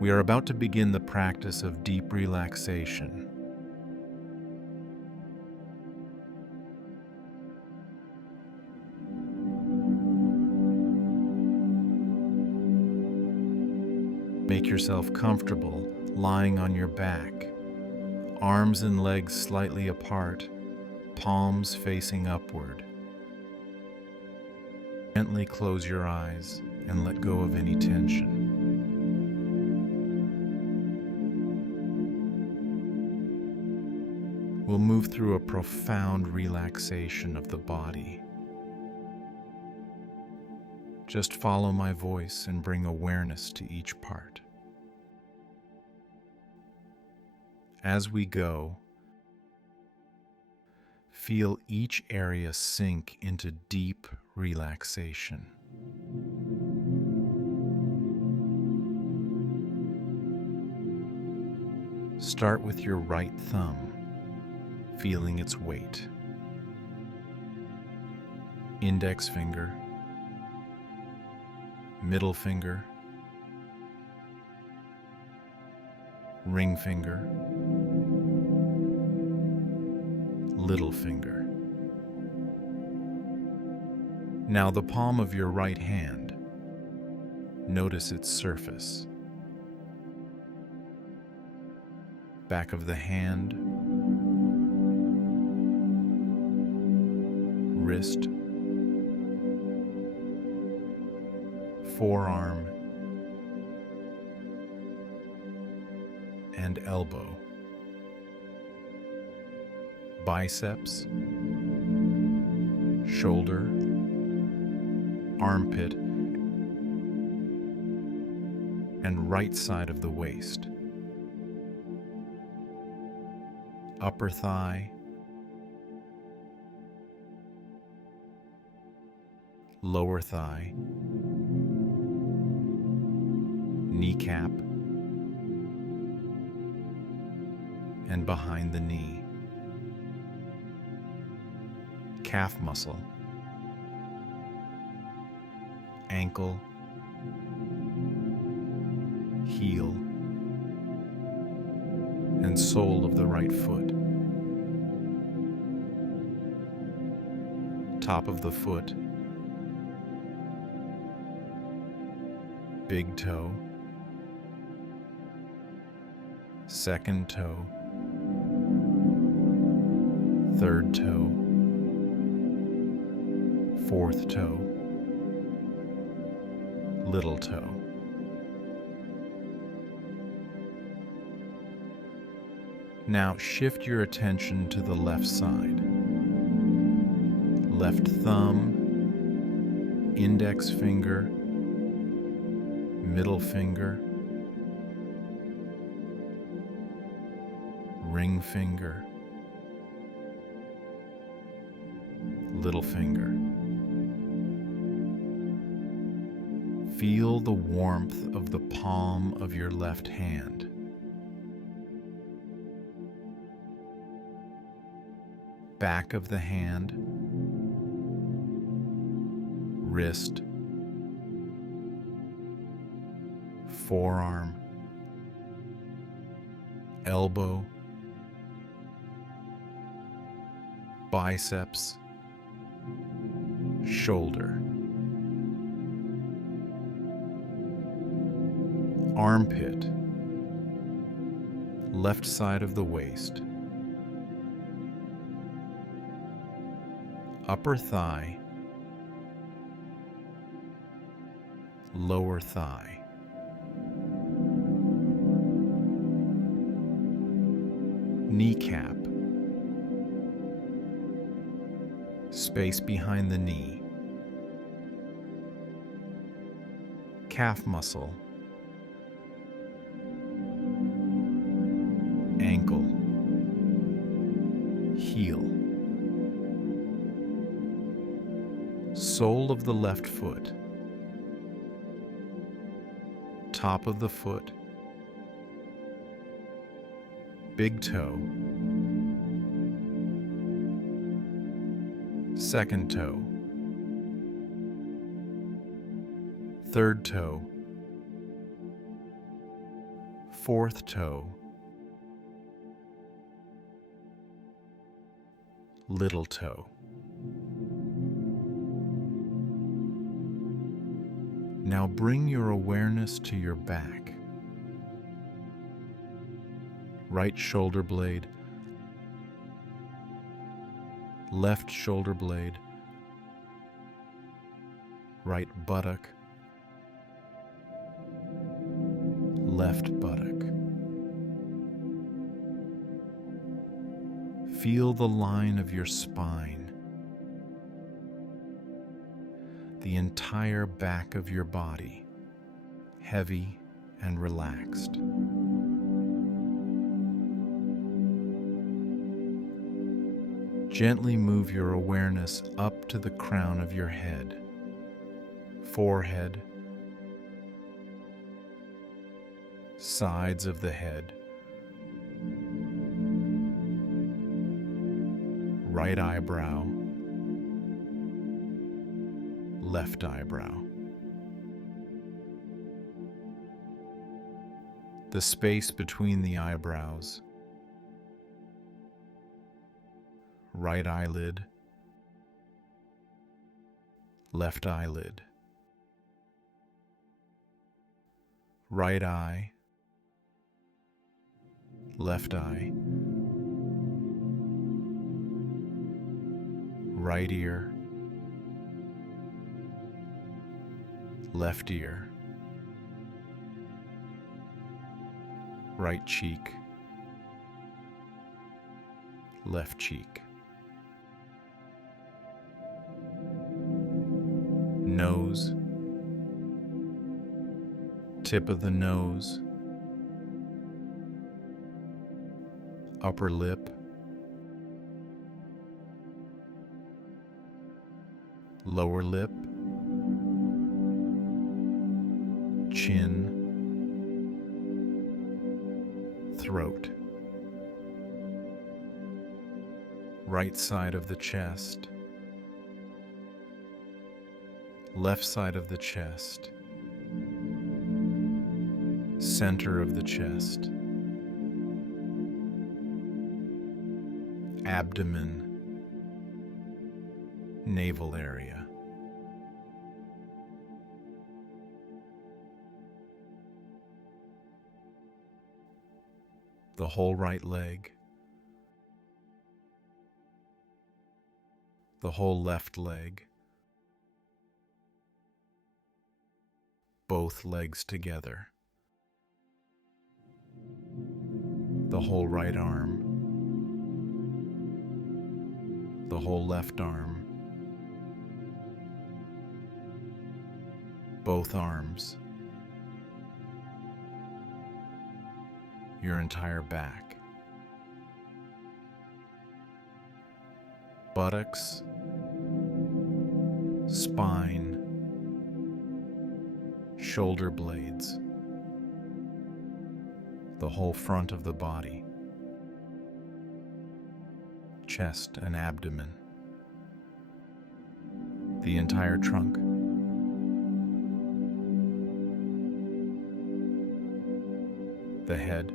We are about to begin the practice of deep relaxation. Make yourself comfortable lying on your back, arms and legs slightly apart, palms facing upward. Gently close your eyes and let go of any tension. We'll move through a profound relaxation of the body. Just follow my voice and bring awareness to each part. As we go, feel each area sink into deep relaxation. Start with your right thumb, feeling its weight. Index finger, middle finger, ring finger, little finger. Now the palm of your right hand. Notice its surface. Back of the hand, wrist, forearm, and elbow. Biceps, shoulder, armpit, and right side of the waist. Upper thigh, lower thigh, kneecap, and behind the knee. Calf muscle, ankle, heel, and sole of the right foot. Top of the foot, big toe, second toe, third toe, fourth toe, little toe. Now shift your attention to the left side. Left thumb, index finger, middle finger, ring finger, little finger. Feel the warmth of the palm of your left hand. Back of the hand, wrist, forearm, elbow, biceps, shoulder, armpit, left side of the waist, upper thigh, lower thigh, kneecap, space behind the knee, calf muscle, ankle, heel, sole of the left foot, top of the foot, big toe, second toe, third toe, fourth toe, little toe. Now bring your awareness to your back. Right shoulder blade, left shoulder blade, right buttock, left buttock. Feel the line of your spine, the entire back of your body, heavy and relaxed. Gently move your awareness up to the crown of your head, forehead, sides of the head, right eyebrow, left eyebrow. The space between the eyebrows, right eyelid, left eyelid, right eye, left eye, right ear, left ear, right cheek, left cheek, nose, tip of the nose, upper lip, lower lip, chin, throat, right side of the chest, left side of the chest, center of the chest, abdomen, navel area. The whole right leg, the whole left leg, both legs together, the whole right arm, the whole left arm, both arms, your entire back, buttocks, spine, shoulder blades, the whole front of the body, chest and abdomen, the entire trunk, the head,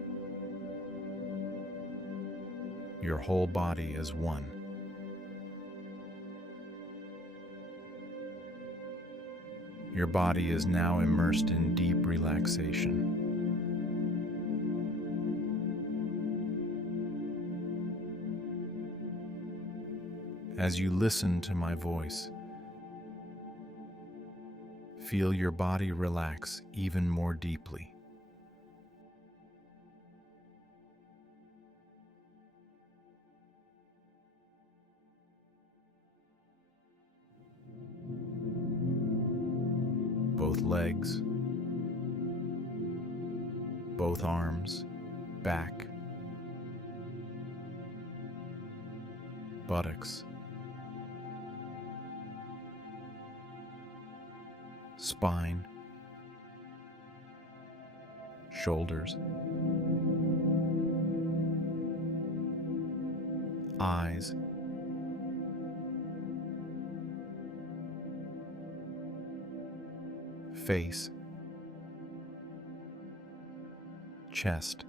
your whole body as one. Your body is now immersed in deep relaxation. As you listen to my voice, feel your body relax even more deeply. Both legs, both arms, back, buttocks, spine, shoulders, eyes, face, chest,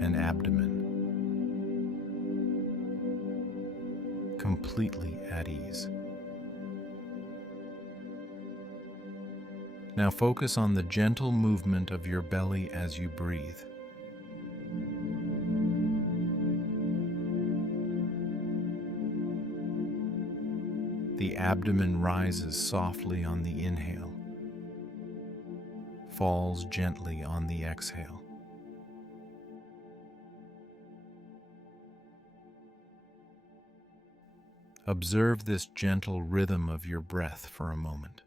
and abdomen, completely at ease. Now focus on the gentle movement of your belly as you breathe. The abdomen rises softly on the inhale, falls gently on the exhale. Observe this gentle rhythm of your breath for a moment.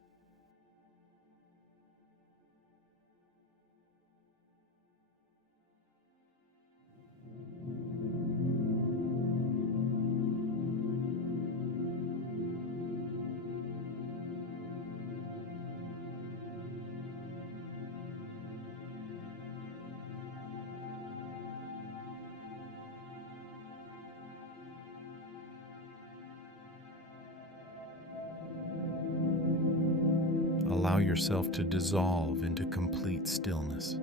Allow yourself to dissolve into complete stillness.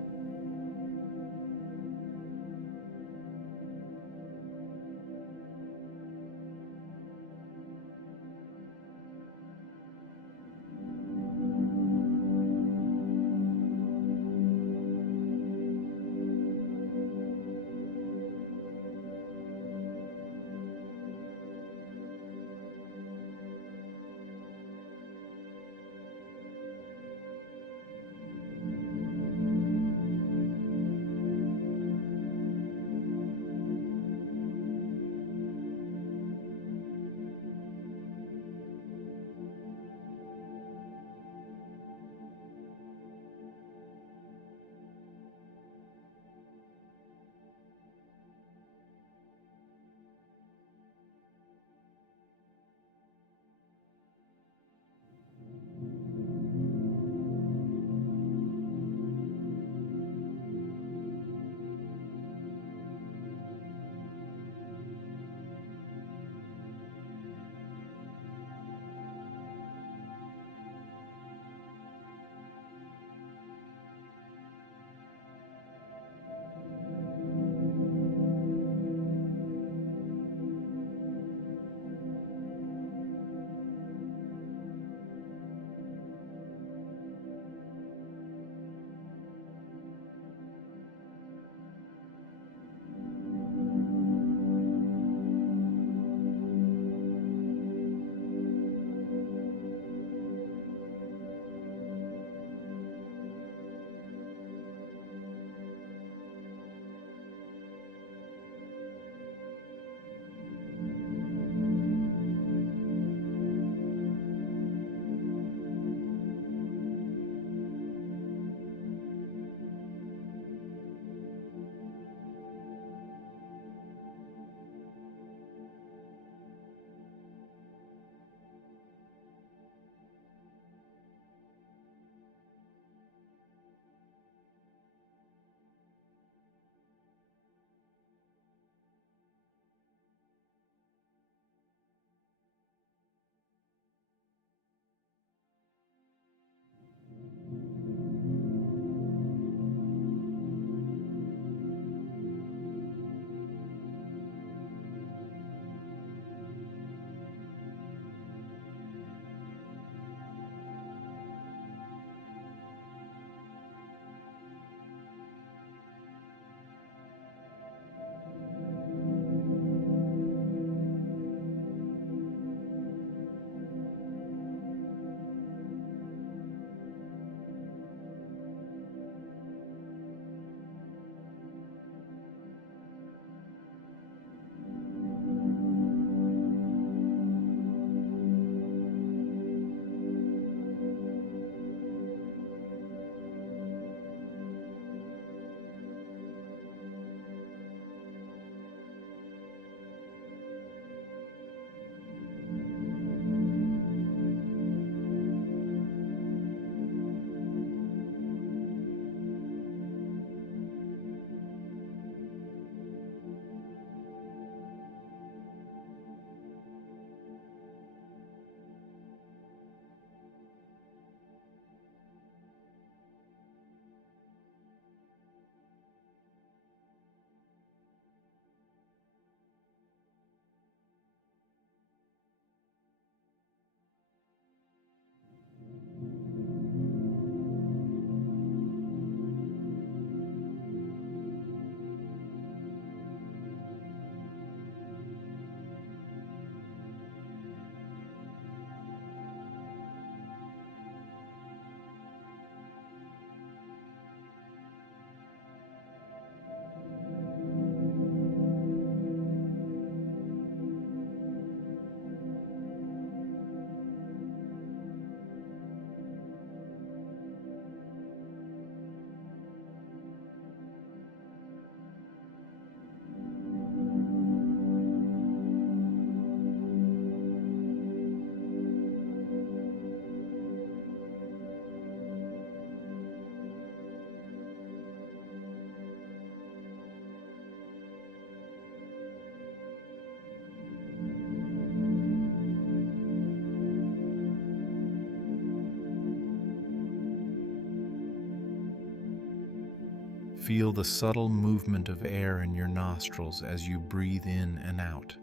Feel the subtle movement of air in your nostrils as you breathe in and out.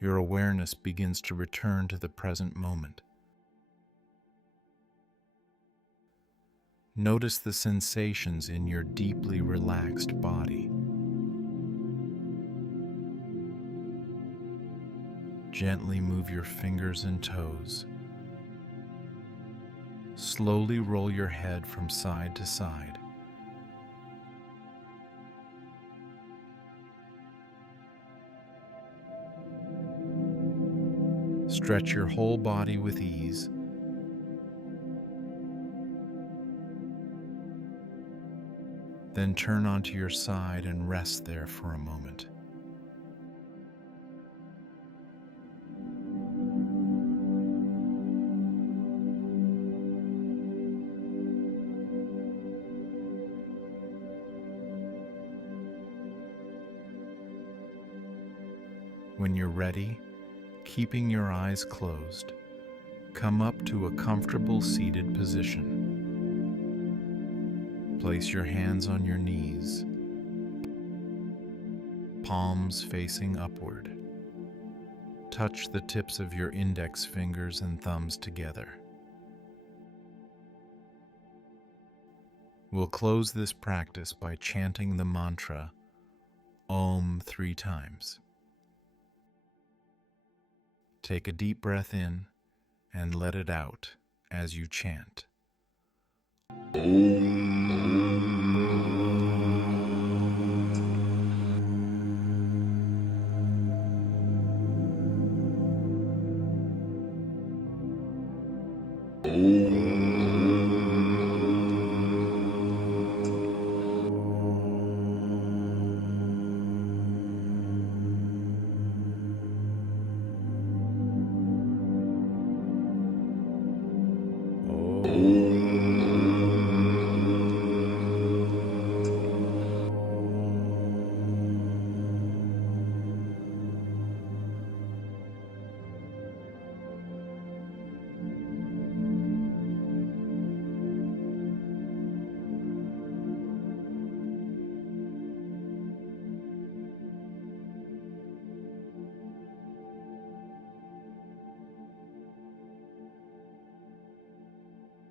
Your awareness begins to return to the present moment. Notice the sensations in your deeply relaxed body. Gently move your fingers and toes. Slowly roll your head from side to side. Stretch your whole body with ease. Then turn onto your side and rest there for a moment. When you're ready, keeping your eyes closed, come up to a comfortable seated position. Place your hands on your knees, palms facing upward. Touch the tips of your index fingers and thumbs together. We'll close this practice by chanting the mantra Om 3 times. Take a deep breath in and let it out as you chant. Om.